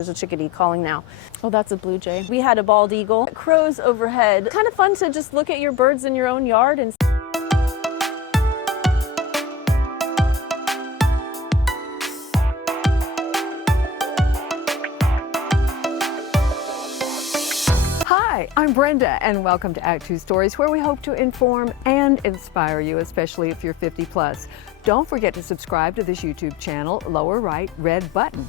There's a chickadee calling now. Oh, that's a blue jay. We had a bald eagle. Crows overhead. Kind of fun to just look at your birds in your own yard and Hi, I'm Brenda, and welcome to actTWO Stories, where we hope to inform and inspire you, especially if you're 50 plus. Don't forget to subscribe to this YouTube channel, lower right, red button.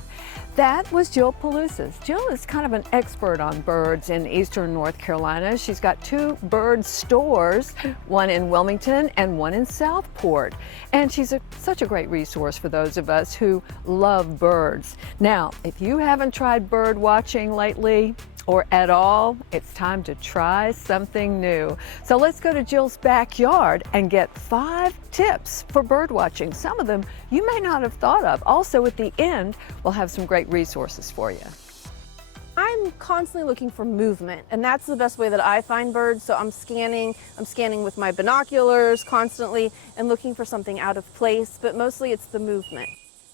That was Jill Palusas. Jill is kind of an expert on birds in eastern North Carolina. She's got 2 bird stores, one in Wilmington and one in Southport. And she's such a great resource for those of us who love birds. Now, if you haven't tried bird watching lately, or at all, it's time to try something new. So let's go to Jill's backyard and get 5 tips for bird watching. Some of them you may not have thought of. Also at the end, we'll have some great resources for you. I'm constantly looking for movement, and that's the best way that I find birds. So I'm scanning with my binoculars constantly and looking for something out of place, but mostly it's the movement.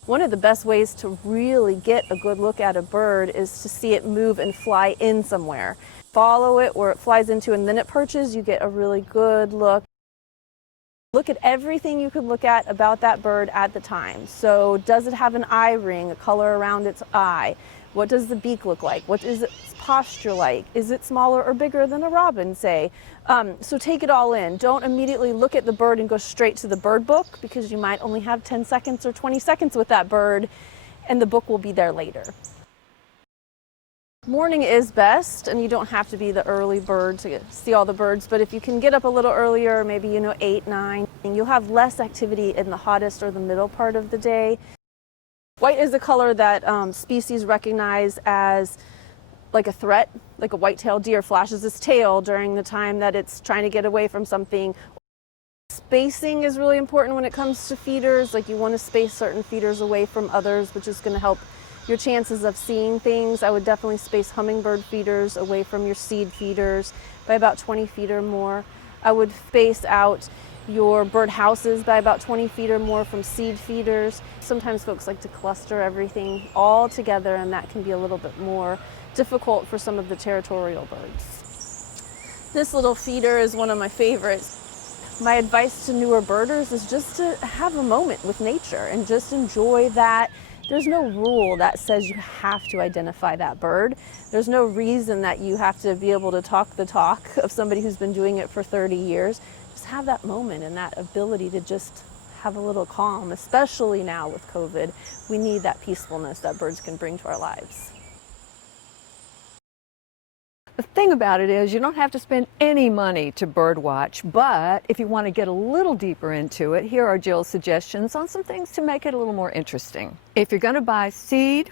One of the best ways to really get a good look at a bird is to see it move and fly in somewhere. Follow it where it flies into and then it perches, you get a really good look. Look at everything you could look at about that bird at the time. So does it have an eye ring, a color around its eye? What does the beak look like? What is its posture like? Is it smaller or bigger than a robin, say? So take it all in. Don't immediately look at the bird and go straight to the bird book, because you might only have 10 seconds or 20 seconds with that bird, and the book will be there later. Morning is best, and you don't have to be the early bird to see all the birds, but if you can get up a little earlier, maybe 8, 9, you'll have less activity in the hottest or the middle part of the day. White is a color that species recognize as like a threat, like a white-tailed deer flashes its tail during the time that it's trying to get away from something. Spacing is really important when it comes to feeders. Like, you want to space certain feeders away from others, which is going to help your chances of seeing things. I would definitely space hummingbird feeders away from your seed feeders by about 20 feet or more. I would space out your bird houses by about 20 feet or more from seed feeders. Sometimes folks like to cluster everything all together, and that can be a little bit more difficult for some of the territorial birds. This little feeder is one of my favorites. My advice to newer birders is just to have a moment with nature and just enjoy that. There's no rule that says you have to identify that bird. There's no reason that you have to be able to talk the talk of somebody who's been doing it for 30 years. Just have that moment and that ability to just have a little calm, especially now with COVID. We need that peacefulness that birds can bring to our lives. The thing about it is, you don't have to spend any money to bird watch, but if you want to get a little deeper into it, here are Jill's suggestions on some things to make it a little more interesting. If you're going to buy seed,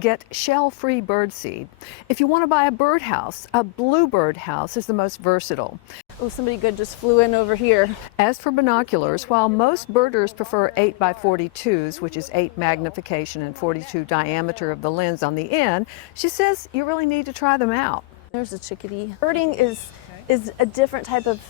get shell-free bird seed. If you want to buy a birdhouse, a bluebird house is the most versatile. Oh, somebody good just flew in over here. As for binoculars, while most birders prefer 8x42s, which is 8 magnification and 42 diameter of the lens on the end, she says you really need to try them out. There's a chickadee. Birding is a different type of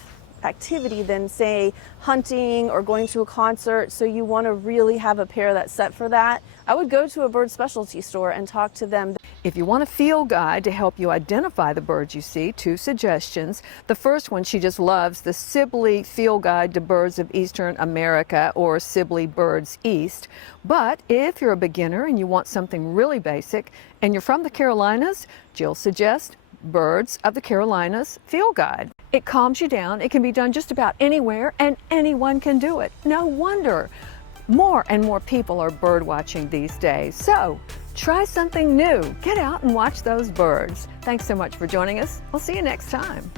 activity than, say, hunting or going to a concert, so you want to really have a pair that's set for that. I would go to a bird specialty store and talk to them. If you want a field guide to help you identify the birds you see, 2 suggestions. The first one she just loves, the Sibley Field Guide to Birds of Eastern America, or Sibley Birds East. But if you're a beginner and you want something really basic and you're from the Carolinas, Jill suggests Birds of the Carolinas Field Guide. It calms you down. It can be done just about anywhere, and anyone can do it. No wonder more and more people are bird watching these days. So try something new. Get out and watch those birds. Thanks so much for joining us. We'll see you next time.